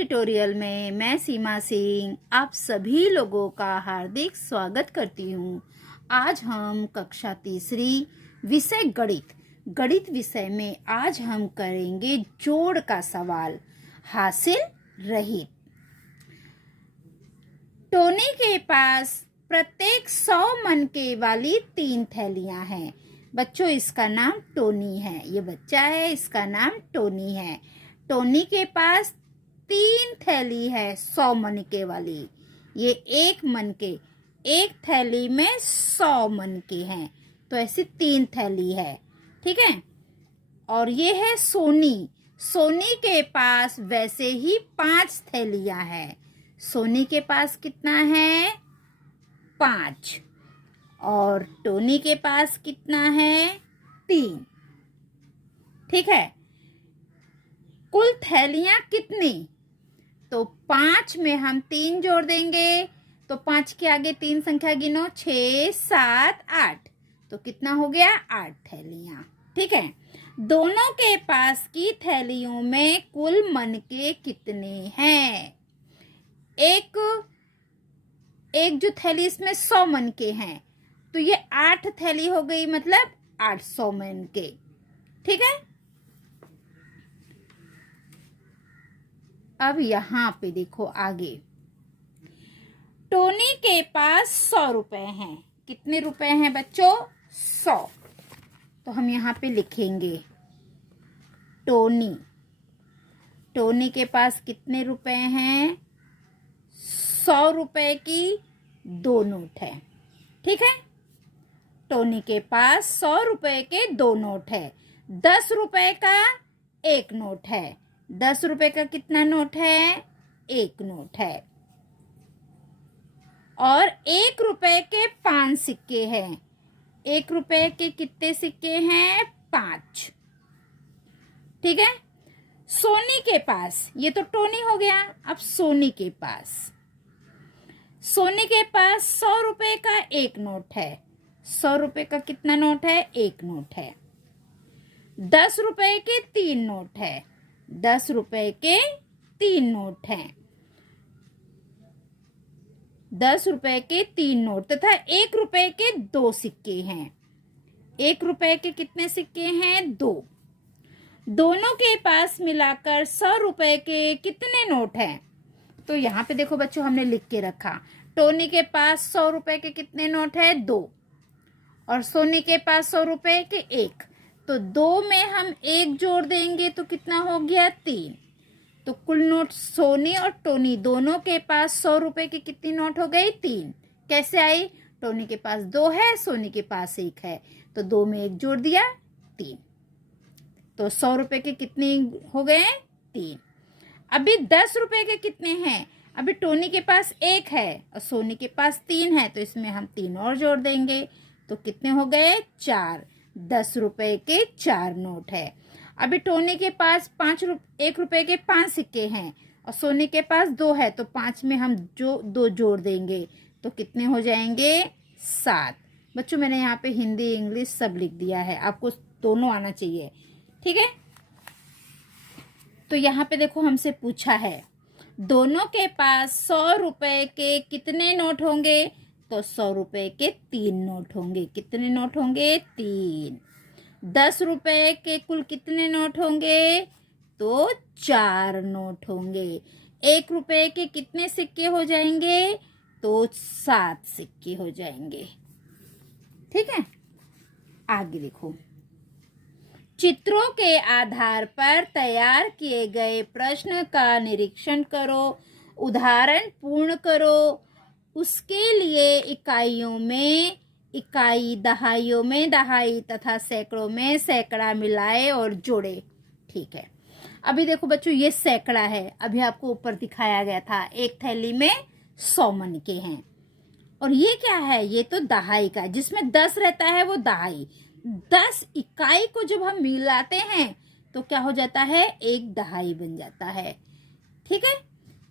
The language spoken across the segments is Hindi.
ट्यूटोरियल में मैं सीमा सिंह आप सभी लोगों का हार्दिक स्वागत करती हूँ। आज हम कक्षा तीसरी विषय गणित विषय में आज हम करेंगे जोड़ का सवाल हासिल रहित। टोनी के पास प्रत्येक 100 मनके वाली 3 थैलियां हैं। बच्चों, इसका नाम टोनी है। ये बच्चा है, इसका नाम टोनी है। टोनी के पास 3 थैली है 100 मनके वाली। ये 1 मनके, एक थैली में 100 मनके हैं, तो ऐसी 3 थैली है। ठीक है। और ये है सोनी के पास वैसे ही 5 थैलियां हैं। सोनी के पास कितना है? 5। और टोनी के पास कितना है? 3। ठीक है। कुल थैलियां कितनी? तो 5 में हम 3 जोड़ देंगे, तो 5 के आगे 3 संख्या गिनो, 6, 7, 8, तो कितना हो गया? 8 थैलियां। ठीक है। दोनों के पास की थैलियों में कुल मनके कितने हैं? एक जो थैली, इसमें 100 मनके हैं, तो ये 8 थैली हो गई, मतलब 800 मनके। ठीक है। अब यहां पे देखो आगे, टोनी के पास 100 रुपए हैं। कितने रुपए हैं बच्चों? 100। तो हम यहां पे लिखेंगे टोनी के पास कितने रुपए हैं? 100 रुपए की 2 नोट है। ठीक है। टोनी के पास 100 रुपए के 2 नोट है। 10 रुपए का 1 नोट है। 10 रुपए का कितना नोट है? 1 नोट है। और 1 रुपए के 5 सिक्के हैं। 1 रुपए के कितने सिक्के हैं? 5। ठीक है। सोनी के पास, ये तो टोनी हो गया। अब सोनी के पास 100 रुपए का 1 नोट है। 100 रुपए का कितना नोट है? 1 नोट है। 10 रुपए के 3 नोट है। 10 रुपए के 3 नोट हैं। 10 रुपए के 3 नोट तथा 1 रुपए के 2 सिक्के हैं। 1 रुपए के कितने सिक्के हैं? 2। दोनों के पास मिलाकर 100 रुपए के कितने नोट हैं? तो यहाँ पे देखो बच्चों, हमने लिख के रखा। टोनी के पास 100 रुपए के कितने नोट है? 2। और सोनी के पास 100 रुपए के 1। तो 2 में हम 1 जोड़ देंगे, तो कितना हो गया? 3। तो कुल नोट सोनी और टोनी दोनों के पास 100 रुपए की कितनी नोट हो गई? 3। कैसे आई? टोनी के पास 2 है, सोनी के पास 1 है, तो 2 में 1 जोड़ दिया, 3। तो 100 रुपए के कितने हो गए? 3। अभी 10 रुपए के कितने हैं? अभी टोनी के पास 1 है और सोनी के पास 3 है, तो इसमें हम 3 और जोड़ देंगे, तो कितने हो गए? 4। 10 रुपए के 4 नोट है। अभी टोनी के पास 1 रुपए के 5 सिक्के हैं और सोनी के पास 2 है, तो 5 में हम 2 जोड़ देंगे, तो कितने हो जाएंगे? 7। बच्चों, मैंने यहाँ पे हिंदी इंग्लिश सब लिख दिया है, आपको दोनों आना चाहिए। ठीक है। तो यहाँ पे देखो, हमसे पूछा है दोनों के पास 100 रुपए के कितने नोट होंगे? तो 100 रुपए के 3 नोट होंगे। कितने नोट होंगे? 3। 10 रुपए के कुल कितने नोट होंगे? तो 4 नोट होंगे। 1 रुपए के कितने सिक्के हो जाएंगे? तो 7 सिक्के हो जाएंगे। ठीक है। आगे देखो, चित्रों के आधार पर तैयार किए गए प्रश्न का निरीक्षण करो, उदाहरण पूर्ण करो। उसके लिए इकाइयों में इकाई, दहाइयों में दहाई तथा सैकड़ों में सैकड़ा मिलाए और जोड़े। ठीक है। अभी देखो बच्चों, ये सैकड़ा है। अभी आपको ऊपर दिखाया गया था, एक थैली में 100 मनके हैं। और ये क्या है? ये तो दहाई का, जिसमें 10 रहता है वो दहाई। 10 इकाई को जब हम मिलाते हैं तो क्या हो जाता है? एक दहाई बन जाता है। ठीक है।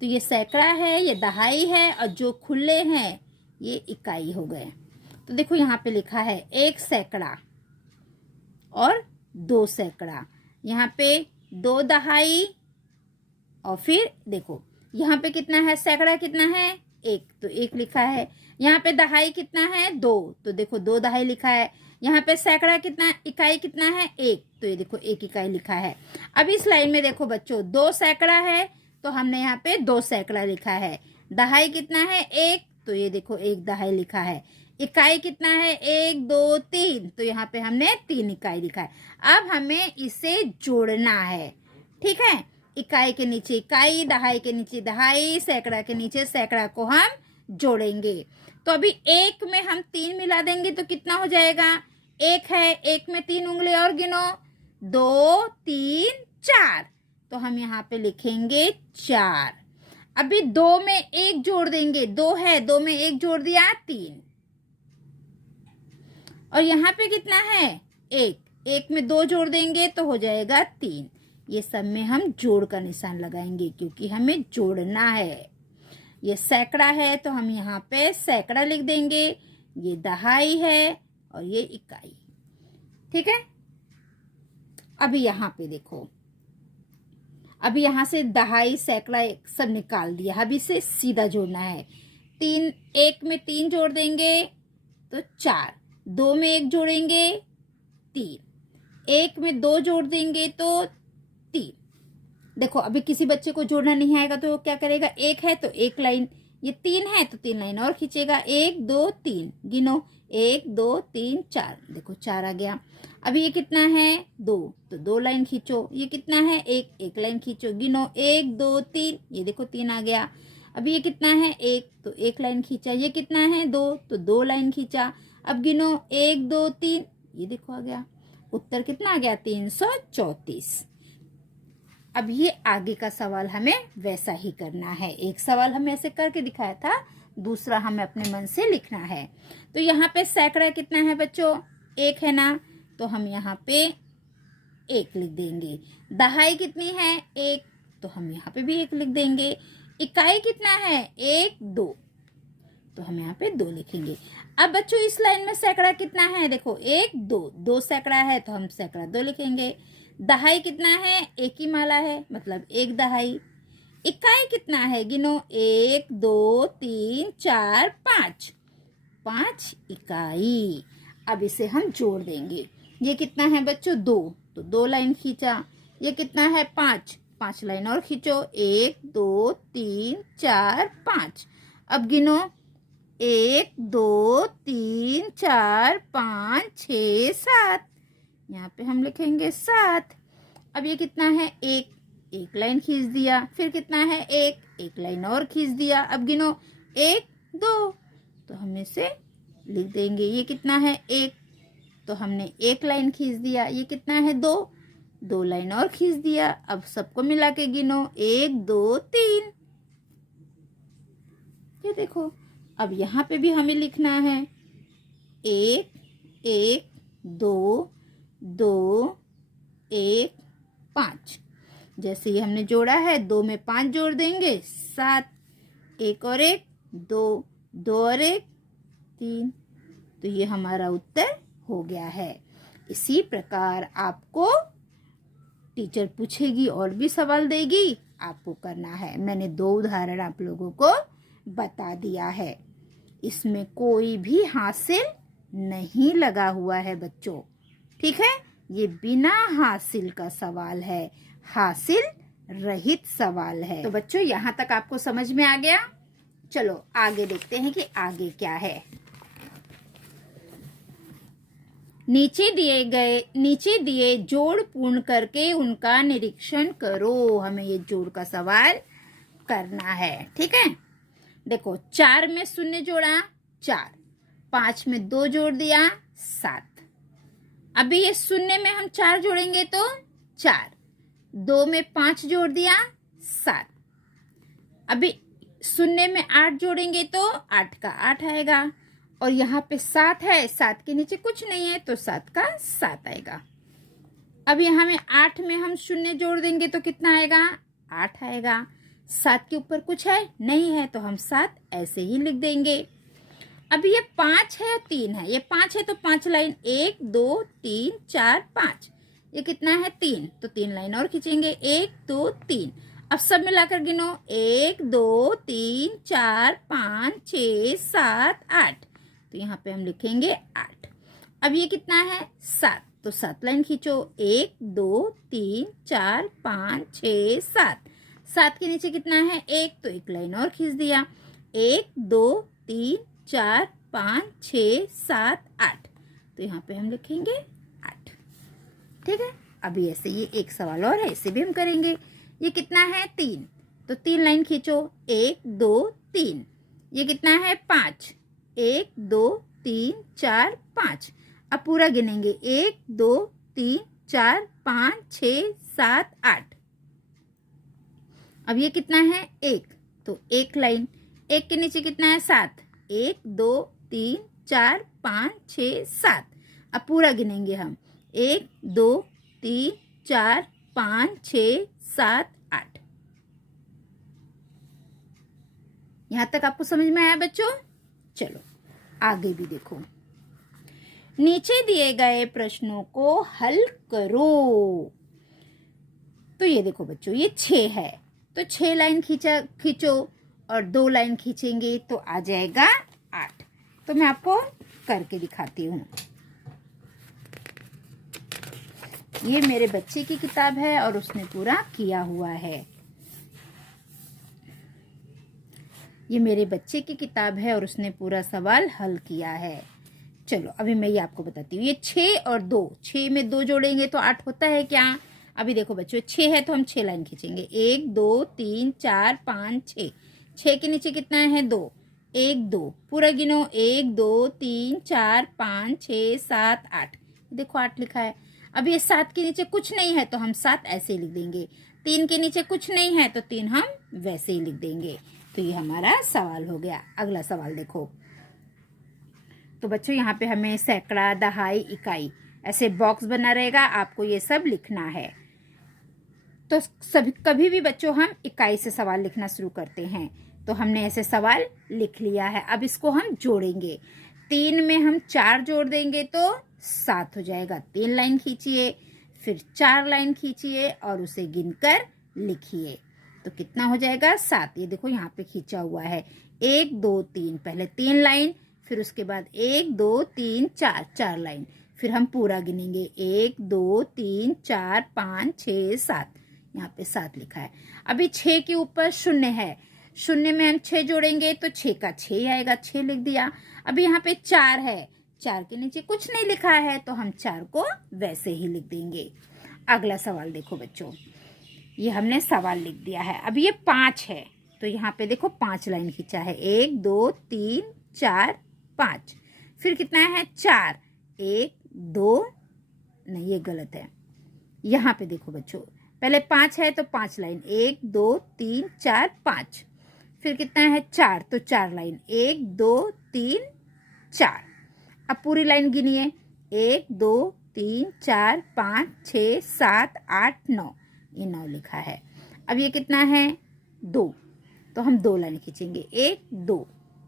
तो ये सैकड़ा है, ये दहाई है, और जो खुले हैं ये इकाई हो गए। तो देखो यहाँ पे लिखा है 1 सैकड़ा और 2 सैकड़ा। यहाँ पे 2 दहाई और फिर देखो यहाँ पे कितना है, सैकड़ा कितना है 1, तो 1 लिखा है। यहाँ पे दहाई कितना है 2, तो देखो 2 दहाई लिखा है। यहाँ पे सैकड़ा कितना, इकाई कितना है 1, तो ये देखो 1 इकाई लिखा है। अब इस लाइन में देखो बच्चों 2 सैकड़ा है, तो हमने यहाँ पे 2 सैकड़ा लिखा है। दहाई कितना है 1, तो ये देखो 1 दहाई लिखा है। इकाई कितना है 1 2 3, तो यहाँ पे हमने 3 इकाई लिखा है। अब हमें इसे जोड़ना है, ठीक है। इकाई के नीचे इकाई, दहाई के नीचे दहाई, सैकड़ा के नीचे सैकड़ा को हम जोड़ेंगे। तो अभी 1 में हम 3 मिला देंगे तो कितना हो जाएगा, 1 है, 1 में 3 उंगली और गिनो, 2 3 4, तो हम यहाँ पे लिखेंगे 4। अभी 2 में 1 जोड़ देंगे, 2 है, 2 में 1 जोड़ दिया 3, और यहाँ पे कितना है 1, 1 में 2 जोड़ देंगे तो हो जाएगा 3। ये सब में हम जोड़ का निशान लगाएंगे क्योंकि हमें जोड़ना है। ये सैकड़ा है तो हम यहाँ पे सैकड़ा लिख देंगे, ये दहाई है और ये इकाई, ठीक है। अभी यहाँ पे देखो, अभी यहाँ से दहाई सैकड़ा सब निकाल दिया, अभी इसे सीधा जोड़ना है। 3, 1 में 3 जोड़ देंगे तो 4, 2 में 1 जोड़ेंगे 3, 1 में 2 जोड़ देंगे तो 3। देखो अभी किसी बच्चे को जोड़ना नहीं आएगा तो क्या करेगा, 1 है तो 1 लाइन, ये 3 है तो 3 लाइन और खींचेगा, 1 2 3, गिनो 1 2 3 4, देखो 4 आ गया। अभी ये कितना है 2, तो 2 लाइन खींचो। ये कितना है 1, 1 लाइन खींचो, गिनो 1 2 3, ये देखो 3 आ गया। अभी ये कितना है 1, तो 1 लाइन खींचा। ये कितना है 2, तो 2 लाइन खींचा। अब गिनो 1 2 3, ये देखो आ गया। उत्तर कितना आ गया 334। अब ये आगे का सवाल हमें वैसा ही करना है। एक सवाल हमें ऐसे करके दिखाया था, दूसरा हमें अपने मन से लिखना है। तो यहाँ पे सैकड़ा कितना है बच्चों, 1 है ना, तो हम यहाँ पे 1 लिख देंगे। दहाई कितनी है 1, तो हम यहाँ पे भी 1 लिख देंगे। इकाई कितना है 1 2, तो हम यहाँ पे 2 लिखेंगे। अब बच्चों इस लाइन में सैकड़ा कितना है, देखो 1 2, 2 सैकड़ा है तो हम सैकड़ा 2 लिखेंगे। दहाई कितना है, 1 ही माला है मतलब 1 दहाई। इकाई कितना है, गिनो 1 2 3 4 5, 5 इकाई। अब इसे हम जोड़ देंगे। ये कितना है बच्चों 2, तो 2 लाइन खींचा। ये कितना है 5, 5 लाइन और खींचो, 1 2 3 4 5। अब गिनो 1 2 3 4 5 6 7, यहाँ पे हम लिखेंगे 7। अब ये कितना है 1, 1 लाइन खींच दिया। फिर कितना है 1, 1 लाइन और खींच दिया। अब गिनो 1 2, तो हम इसे लिख देंगे। ये कितना है 1, तो हमने 1 लाइन खींच दिया। ये कितना है 2, 2 लाइन और खींच दिया। अब सबको मिला के गिनो 1 2 3, ये देखो। अब यहाँ पे भी हमें लिखना है 1 1 2 2 1 5। जैसे ये हमने जोड़ा है, 2 में 5 जोड़ देंगे 7, 1 और 1 2, 2 और 1 3, तो ये हमारा उत्तर हो गया है। इसी प्रकार आपको टीचर पूछेगी और भी सवाल देगी, आपको करना है। मैंने 2 उदाहरण आप लोगों को बता दिया है, इसमें कोई भी हासिल नहीं लगा हुआ है बच्चों, ठीक है। ये बिना हासिल का सवाल है, हासिल रहित सवाल है। तो बच्चों यहाँ तक आपको समझ में आ गया। चलो आगे देखते हैं कि आगे क्या है। नीचे दिए जोड़ पूर्ण करके उनका निरीक्षण करो। हमें ये जोड़ का सवाल करना है, ठीक है। देखो 4 में 0 जोड़ा 4, 5 में 2 जोड़ दिया 7। अभी ये 0 में हम 4 जोड़ेंगे तो 4, 2 में 5 जोड़ दिया 7। अभी 0 में 8 जोड़ेंगे तो 8 का 8 आएगा, और यहाँ पे 7 है, 7 के नीचे कुछ नहीं है तो 7 का 7 आएगा। अब यहाँ में 8 में हम 0 जोड़ देंगे तो कितना आएगा 8 आएगा। 7 के ऊपर कुछ है नहीं है तो हम 7 ऐसे ही लिख देंगे। अभी ये 5 है 3 है, ये 5 है तो 5 लाइन 1 2 3 4 5। ये कितना है 3, तो 3 लाइन और खींचेंगे 1 2 3। अब सब मिलाकर गिनो, 1 2 3 4 5 6 7 8। तो यहाँ पे हम लिखेंगे 8। अब ये कितना है, 7, तो 7 लाइन खींचो, 1 2 3 4 5 6 7। 7 के नीचे कितना है, 1, तो एक लाइन और खींच दिया, 1 2 3 4 5 6 7 8। तो यहाँ पे हम लिखेंगे 8। ठीक है। अभी ऐसे ये एक सवाल और है, इसे भी हम करेंगे। ये कितना है, 3, तो 3 लाइन खींचो, 1 2 3। ये कितना है, 5, 1 2 3 4 5। अब पूरा गिनेंगे, 1 2 3 4 5 6 7 8। अब ये कितना है, 1, तो एक लाइन, 1 के नीचे कितना है, 7, 1 2 3 4 5 6 7। अब पूरा गिनेंगे हम, 1 2 3 4 5 6 7 8। यहां तक आपको समझ में आया बच्चों? चलो आगे भी देखो। नीचे दिए गए प्रश्नों को हल करो। तो ये देखो बच्चों, ये 6 है, तो 6 लाइन खींचो और 2 लाइन खींचेंगे तो आ जाएगा 8। तो मैं आपको करके दिखाती हूँ। ये मेरे बच्चे की किताब है और उसने पूरा किया हुआ है। ये मेरे बच्चे की किताब है और उसने पूरा सवाल हल किया है। चलो अभी मैं ये आपको बताती हूँ। ये 6 और 2, 6 में 2 जोड़ेंगे तो 8 होता है क्या? अभी देखो बच्चों, 6 है तो हम 6 लाइन खींचेंगे, 1 2 3 4 5 6। 6 के नीचे कितना है, 2, 1 2। पूरा गिनो, 1 2 3 4 5 6 7 8। देखो 8 लिखा है। अब ये 7 के नीचे कुछ नहीं है तो हम 7 ऐसे लिख देंगे। 3 के नीचे कुछ नहीं है तो 3 हम वैसे ही लिख देंगे। तो ये हमारा सवाल हो गया। अगला सवाल देखो। तो बच्चों यहाँ पे हमें सैकड़ा, दहाई, इकाई ऐसे बॉक्स बना रहेगा, आपको ये सब लिखना है। तो सभी कभी भी बच्चों हम इकाई से सवाल लिखना शुरू करते हैं। तो हमने ऐसे सवाल लिख लिया है। अब इसको हम जोड़ेंगे। 3 में हम 4 जोड़ देंगे तो 7 हो जाएगा। 3 लाइन खींचिए, फिर 4 लाइन खींचिए और उसे गिनकर लिखिए। तो कितना हो जाएगा, 7। ये देखो यहाँ पे खींचा हुआ है, 1 2 3। पहले 3 लाइन, फिर उसके बाद 1 2 3 4, 4 लाइन। फिर हम पूरा गिनेंगे, 1 2 3 4 5 6 7। यहाँ पे 7 लिखा है। अभी 6 के ऊपर 0 है, 0 में हम 6 जोड़ेंगे तो 6 का 6 आएगा, 6 लिख दिया। अभी यहाँ पे 4 है, 4 के नीचे कुछ नहीं लिखा है तो हम 4 को वैसे ही लिख देंगे। अगला सवाल देखो बच्चों, ये हमने सवाल लिख दिया है। अब ये 5 है तो यहाँ पे देखो 5 लाइन खींचा है, 1 2 3 4 5। फिर कितना है, 4, 1 2, नहीं ये गलत है। यहाँ पे देखो बच्चों, पहले 5 है तो 5 लाइन, 1 2 3 4 5। फिर कितना है, 4, तो 4 लाइन, 1 2 3 4। अब पूरी लाइन गिनिए, 1 2 3 4 5 6 7 8 9। ये 9 लिखा है। अब ये कितना है, 2, तो हम 2 लाइन खींचेंगे, 1 2।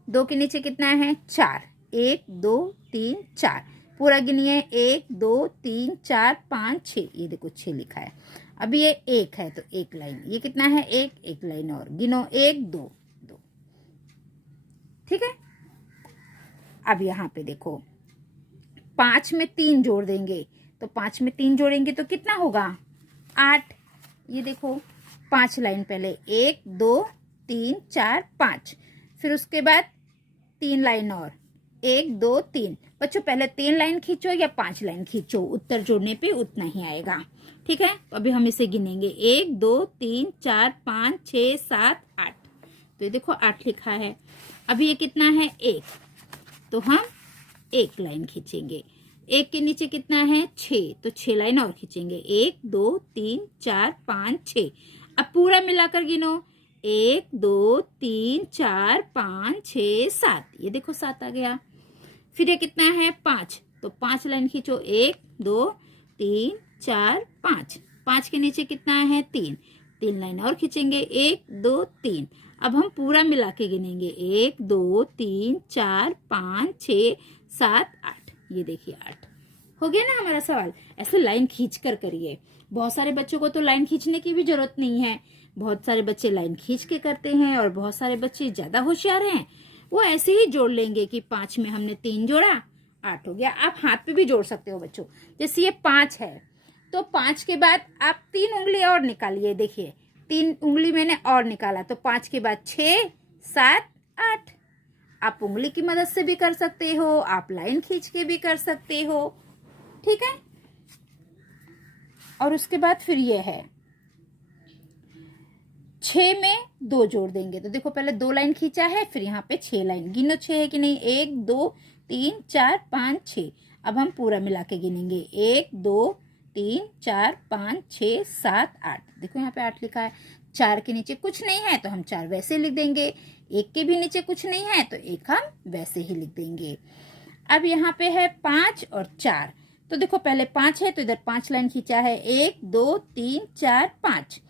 2 के नीचे कितना है, 4, 1 2 3 4। पूरा गिनिए, 1 2 3 4 5 6। ये देखो 6 लिखा है। अभी ये 1 है तो 1 लाइन, ये कितना है, 1 लाइन और गिनो, 1 2 2। ठीक है। अब यहाँ पे देखो, 5 में 3 जोड़ देंगे तो 5 में 3 जोड़ेंगे तो कितना होगा, 8। ये देखो 5 लाइन, पहले 1 2 3 4 5। फिर उसके बाद 3 लाइन और, 1 2 3। बच्चों पहले 3 लाइन खींचो या 5 लाइन खींचो, उत्तर जोड़ने पे उतना ही आएगा। ठीक है। तो अभी हम इसे गिनेंगे, 1 2 3 4 5 6 7 8। तो ये देखो 8 लिखा है। अभी ये कितना है, 1, तो हम 1 लाइन खींचेंगे। 1 के नीचे कितना है, 6, तो 6 लाइन और खींचेंगे, 1 2 3 4 5 6। अब पूरा मिलाकर गिनो, 1 2 3 4 5 6 7। ये देखो 7 आ गया। फिर ये कितना है, 5, तो 5 लाइन खींचो, 1 2 3 4 5। 5 के नीचे कितना है, 3, 3 लाइन और खींचेंगे, 1 2 3। अब हम पूरा मिला के गिनेंगे, 1 2 3 4 5 6 7 8। ये देखिए 8 हो गया ना हमारा सवाल। ऐसे लाइन खींच कर करिए। बहुत सारे बच्चों को तो लाइन खींचने की भी जरूरत नहीं है, बहुत सारे बच्चे लाइन खींच के करते हैं और बहुत सारे बच्चे ज्यादा होशियार हैं, वो ऐसे ही जोड़ लेंगे कि 5 में हमने 3 जोड़ा 8 हो गया। आप हाथ पे भी जोड़ सकते हो बच्चों। जैसे ये 5 है तो 5 के बाद आप 3 उंगली और निकालिए। देखिए 3 उंगली मैंने और निकाला तो 5 के बाद 6 7 8। आप उंगली की मदद से भी कर सकते हो, आप लाइन खींच के भी कर सकते हो, ठीक है। और उसके बाद फिर ये है 6 में 2 जोड़ देंगे तो देखो पहले 2 लाइन खींचा है, फिर यहाँ पे 6 लाइन। गिनो 6 है कि नहीं, 1 2 3 4 5 6। अब हम पूरा मिला के गिनेंगे 1 2 3 4 5 6 7 8। देखो यहाँ पे 8 लिखा है। 4 के नीचे कुछ नहीं है तो हम 4 वैसे लिख देंगे। 1 के भी नीचे कुछ नहीं है तो 1 हम वैसे ही लिख देंगे। अब यहाँ पे है 5 और 4 तो देखो पहले 5 है तो इधर 5 लाइन खींचा है, 1 2 3 4 5।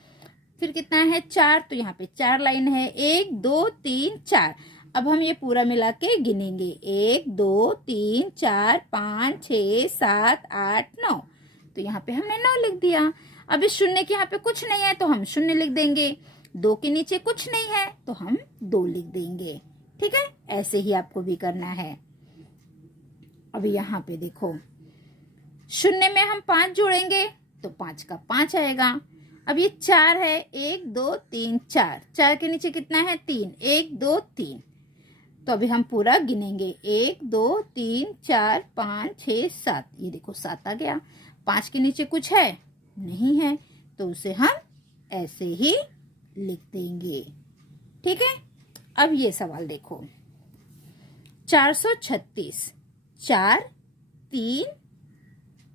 फिर कितना है 4 तो यहाँ पे 4 लाइन है, 1 2 3 4। अब हम ये पूरा मिला के गिनेंगे 1 2 3 4 5 6 7 8 9। तो यहाँ पे हमने 9 लिख दिया। अब इस शून्य के यहाँ पे कुछ नहीं है तो हम शून्य लिख देंगे। 2 के नीचे कुछ नहीं है तो हम 2 लिख देंगे, ठीक है। ऐसे ही आपको भी करना है। अब यहाँ पे देखो शून्य में हम 5 जोड़ेंगे तो 5 का 5 आएगा। अब ये 4 है, 1 2 3 4। 4 के नीचे कितना है 3, 1 2 3। तो अभी हम पूरा गिनेंगे 1 2 3 4 5 6 7। ये देखो 7 आ गया। 5 के नीचे कुछ है नहीं है तो उसे हम ऐसे ही लिख देंगे, ठीक है। अब ये सवाल देखो 436 4 3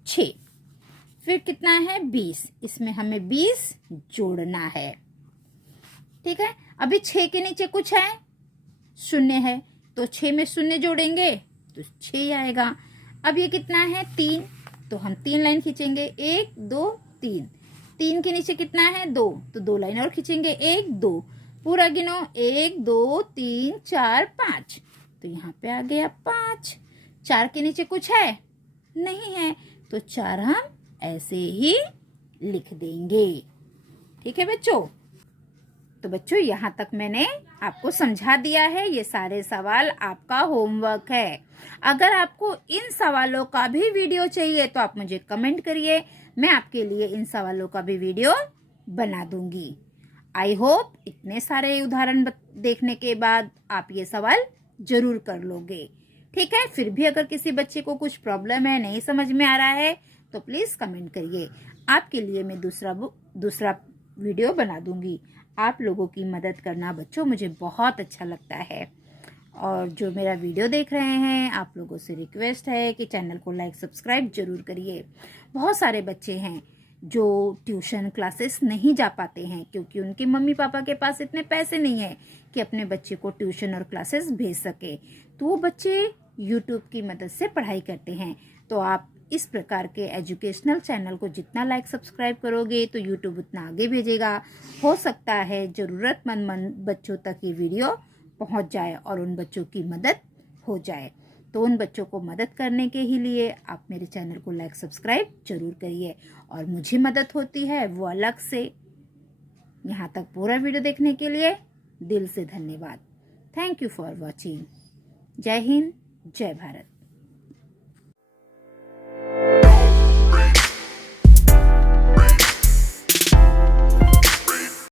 6। फिर कितना है 20। इसमें हमें 20 जोड़ना है, ठीक है। अभी 6 के नीचे कुछ है, शून्य है तो 6 में शून्य जोड़ेंगे तो 6 आएगा। अब ये कितना है 3 तो हम 3 लाइन खींचेंगे, 1 2 3। 3 के नीचे कितना है 2 तो 2 लाइन और खींचेंगे, 1 2। पूरा गिनो 1 2 3 4 5। तो यहाँ पे आ गया 5। 4 के नीचे कुछ है नहीं है तो 4 हम ऐसे ही लिख देंगे, ठीक है बच्चों। तो बच्चों यहाँ तक मैंने आपको समझा दिया है। ये सारे सवाल आपका होमवर्क है। अगर आपको इन सवालों का भी वीडियो चाहिए तो आप मुझे कमेंट करिए, मैं आपके लिए इन सवालों का भी वीडियो बना दूंगी। आई होप इतने सारे उदाहरण देखने के बाद आप ये सवाल जरूर कर लोगे, ठीक है। फिर भी अगर किसी बच्चे को कुछ प्रॉब्लम है, नहीं समझ में आ रहा है तो प्लीज कमेंट करिए। आपके लिए मैं दूसरा वीडियो बना दूंगी। आप लोगों की मदद करना बच्चों मुझे बहुत अच्छा लगता है। और जो मेरा वीडियो देख रहे हैं आप लोगों से रिक्वेस्ट है कि चैनल को लाइक सब्सक्राइब जरूर करिए। बहुत सारे बच्चे हैं जो ट्यूशन क्लासेस नहीं जा पाते हैं क्योंकि उनके मम्मी पापा के पास इतने पैसे नहीं है कि अपने बच्चे को ट्यूशन और क्लासेस भेज सके। तो वो बच्चे यूट्यूब की मदद से पढ़ाई करते हैं। तो आप इस प्रकार के एजुकेशनल चैनल को जितना लाइक सब्सक्राइब करोगे तो यूट्यूब उतना आगे भेजेगा। हो सकता है ज़रूरतमंद बच्चों तक ये वीडियो पहुंच जाए और उन बच्चों की मदद हो जाए। तो उन बच्चों को मदद करने के ही लिए आप मेरे चैनल को लाइक सब्सक्राइब जरूर करिए। और मुझे मदद होती है वो अलग से। यहाँ तक पूरा वीडियो देखने के लिए दिल से धन्यवाद। Thank you for watching. जय हिंद, जय भारत।